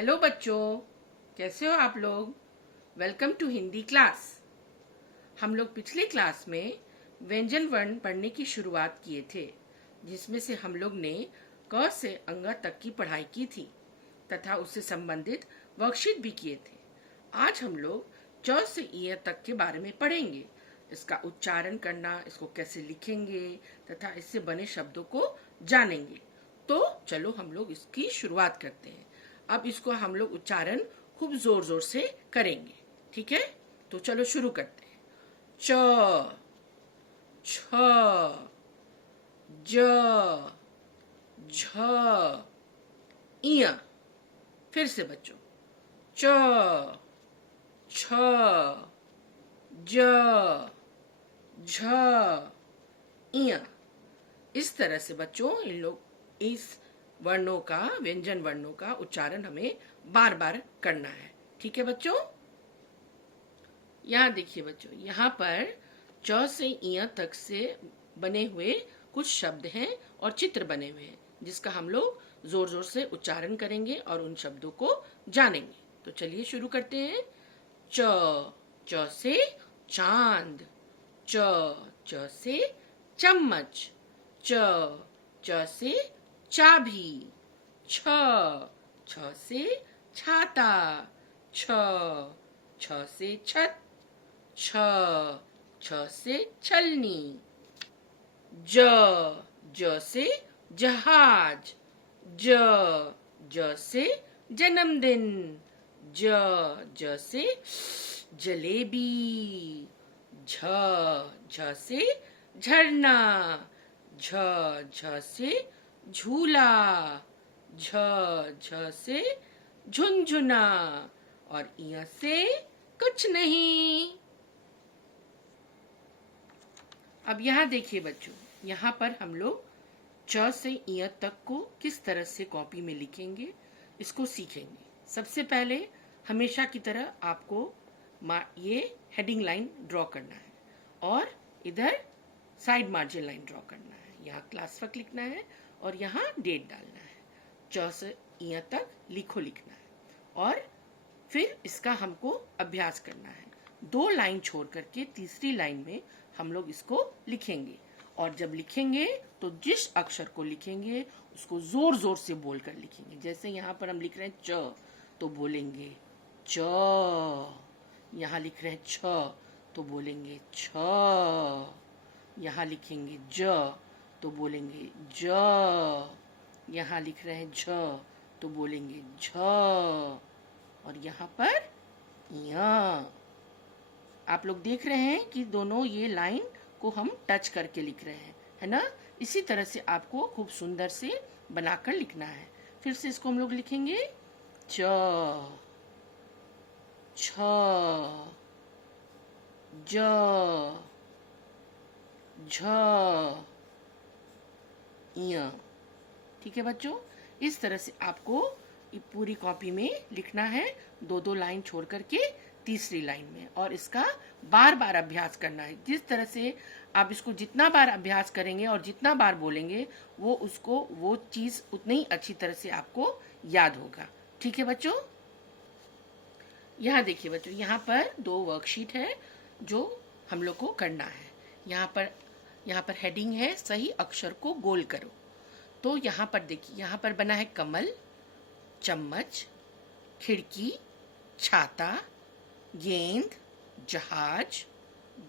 Hello बच्चों, कैसे हो आप लोग। Welcome to Hindi class. हम लोग पिछले क्लास में व्यंजन वर्ण पढ़ने की शुरुआत किए थे, जिसमें से हम लोग ने क से अंग तक की पढ़ाई की थी तथा उससे संबंधित वर्कशीट भी किए थे। आज हम लोग च से इ तक के बारे में पढ़ेंगे। इसका उच्चारण करना, इसको कैसे लिखेंगे तथा इससे बने शब्दों को जानेंगे। तो चलो हम लोग इसकी शुरुआत करते हैं। अब इसको हम लोग उच्चारण खूब जोर जोर से करेंगे, ठीक है। तो चलो शुरू करते हैं। च, छ, ज, झ, इया। फिर से बच्चों, च, छ, ज, झ, इया। इस तरह से बच्चों इस वर्णों का, व्यंजन वर्णों का उच्चारण हमें बार बार करना है, ठीक है बच्चों। यहाँ देखिए बच्चों, यहाँ पर च से इया तक से बने हुए कुछ शब्द हैं और चित्र बने हुए हैं, जिसका हम लोग जोर जोर से उच्चारण करेंगे और उन शब्दों को जानेंगे। तो चलिए शुरू करते हैं। च से चांद, च से चम्मच, च से चाबी, छ से छाता, छ से छत, छ से छलनी, ज से जहाज, ज से जन्मदिन, ज से जलेबी, झ से झरना, झ से झूला, झ से झुनझुना और इया से कुछ नहीं। अब यहाँ देखिए बच्चों, यहाँ पर हम लोग च से इया तक को किस तरह से कॉपी में लिखेंगे, इसको सीखेंगे। सबसे पहले हमेशा की तरह आपको ये हेडिंग लाइन ड्रॉ करना है और इधर साइड मार्जिन लाइन ड्रॉ करना है। यहाँ क्लास वर्क लिखना है और यहाँ डेट डालना है। च से इया तक लिखना है और फिर इसका हमको अभ्यास करना है। 2 लाइन छोड़ करके तीसरी लाइन में हम लोग इसको लिखेंगे और जब लिखेंगे तो जिस अक्षर को लिखेंगे उसको जोर जोर से बोलकर लिखेंगे। जैसे यहाँ पर हम लिख रहे हैं च, तो बोलेंगे च। यहाँ लिख रहे हैं छ, तो बोलेंगे छ। यहाँ लिखेंगे ज, तो बोलेंगे ज। यहाँ लिख रहे हैं झ, तो बोलेंगे झ। और यहाँ पर या। आप लोग देख रहे हैं कि दोनों ये लाइन को हम टच करके लिख रहे हैं, है ना। इसी तरह से आपको खूब सुंदर से बनाकर लिखना है। फिर से इसको हम लोग लिखेंगे च, छ, ज, झ, इया। ठीक है बच्चों, इस तरह से आपको पूरी कॉपी में लिखना है, 2 लाइन छोड़ करके तीसरी लाइन में, और इसका बार बार अभ्यास करना है। जिस तरह से आप इसको जितना बार अभ्यास करेंगे और जितना बार बोलेंगे वो चीज उतनी ही अच्छी तरह से आपको याद होगा। ठीक है बच्चों। यहाँ देखिए बच्चों, यहाँ पर 2 वर्कशीट है जो हम लोग को करना है। यहाँ पर हेडिंग है सही अक्षर को गोल करो। तो यहाँ पर देखिए, यहाँ पर बना है कमल, चम्मच, खिड़की, छाता, गेंद, जहाज,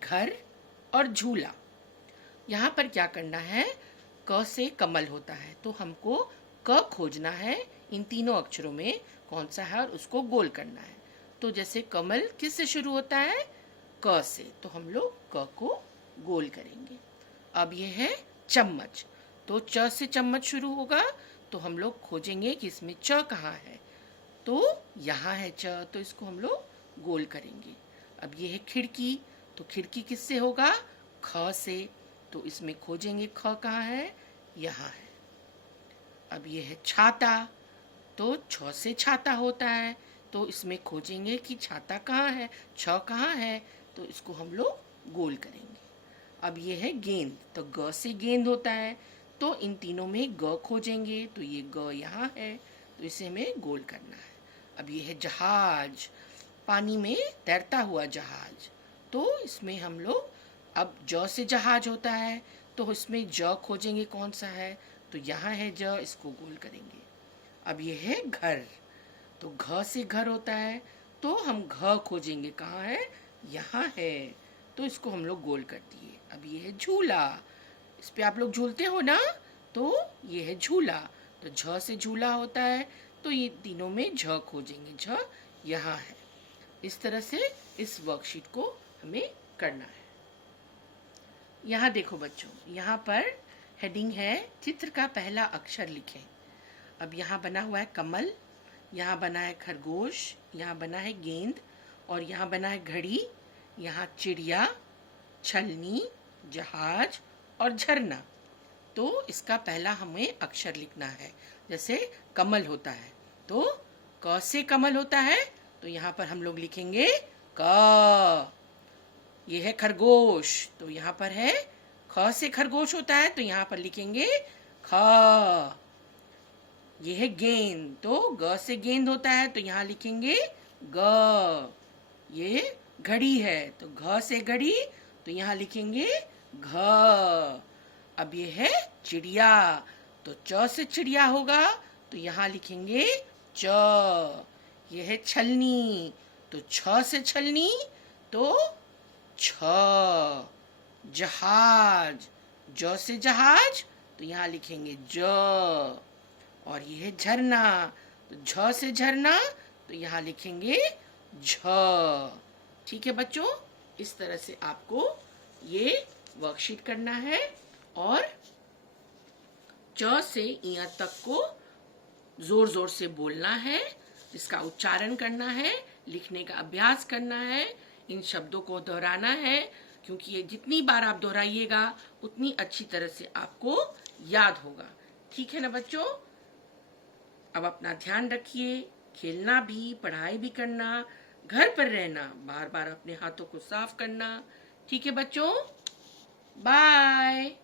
घर और झूला। यहाँ पर क्या करना है, क से कमल होता है तो हमको क खोजना है। इन तीनों अक्षरों में कौन सा है और उसको गोल करना है। तो जैसे कमल किस से शुरू होता है, क से, तो हम लोग क को गोल करेंगे। अब ये है चम्मच, तो च से चम्मच शुरू होगा तो हम लोग खोजेंगे कि इसमें च कहाँ है। तो यहाँ है च, तो इसको हम लोग गोल करेंगे। अब ये है खिड़की, तो खिड़की किससे होगा, ख से, तो इसमें खोजेंगे ख कहाँ है, यहाँ है। अब ये है छाता, तो छ से छाता होता है, तो इसमें खोजेंगे कि छाता कहाँ है, छ कहाँ है, तो इसको हम लोग गोल करेंगे। अब ये है गेंद, तो ग से गेंद होता है, तो इन तीनों में ग खोजेंगे, तो ये ग यहाँ है, तो इसे हमें गोल करना है। अब ये है जहाज, पानी में तैरता हुआ जहाज। तो इसमें हम लोग अब ज से जहाज होता है, तो इसमें ज खोजेंगे कौन सा है, तो यहाँ है ज, इसको गोल करेंगे। अब ये है घर, तो घ से घर होता है, तो हम घ खोजेंगे कहाँ है, यहाँ है, तो इसको हम लोग गोल कर दिए। अब ये है झूला, इस पे आप लोग झूलते हो ना, तो ये है झूला, तो झ से झूला होता है, तो ये तीनों में झ खोजेंगे, झ यहाँ है। इस तरह से इस वर्कशीट को हमें करना है। यहाँ देखो बच्चों, यहाँ पर हेडिंग है चित्र का पहला अक्षर लिखें। अब यहाँ बना हुआ है कमल, यहाँ बना है खरगोश, यहाँ बना है गेंद, और यहाँ बना है घड़ी, यहाँ चिड़िया, छलनी, जहाज और झरना। तो इसका पहला हमें अक्षर लिखना है। जैसे कमल होता है, तो क से कमल होता है, तो यहाँ पर हम लोग लिखेंगे क। ये है खरगोश, तो यहाँ पर है ख से खरगोश होता है, तो यहाँ पर लिखेंगे ख। ये है गेंद, तो ग से गेंद होता है, तो यहाँ लिखेंगे ग। ये घड़ी है, तो घ से घड़ी, तो यहाँ लिखेंगे घ। अब ये है चिड़िया, तो च से चिड़िया होगा, तो यहाँ लिखेंगे च। ये है छलनी, तो छ से छलनी, तो छ। जहाज, ज से जहाज, तो यहाँ लिखेंगे ज। और ये है झरना, तो झ से झरना, तो यहाँ लिखेंगे झ। ठीक है बच्चों, इस तरह से आपको ये वर्कशीट करना है और च से इ तक को जोर जोर से बोलना है, इसका उच्चारण करना है, लिखने का अभ्यास करना है, इन शब्दों को दोहराना है, क्योंकि ये जितनी बार आप दोहराइएगा उतनी अच्छी तरह से आपको याद होगा। ठीक है ना बच्चों? अब अपना ध्यान रखिए, खेलना भी, पढ़ाई भी करना, घर पर रहना, बार बार अपने हाथों को साफ करना। ठीक है बच्चों, बाय।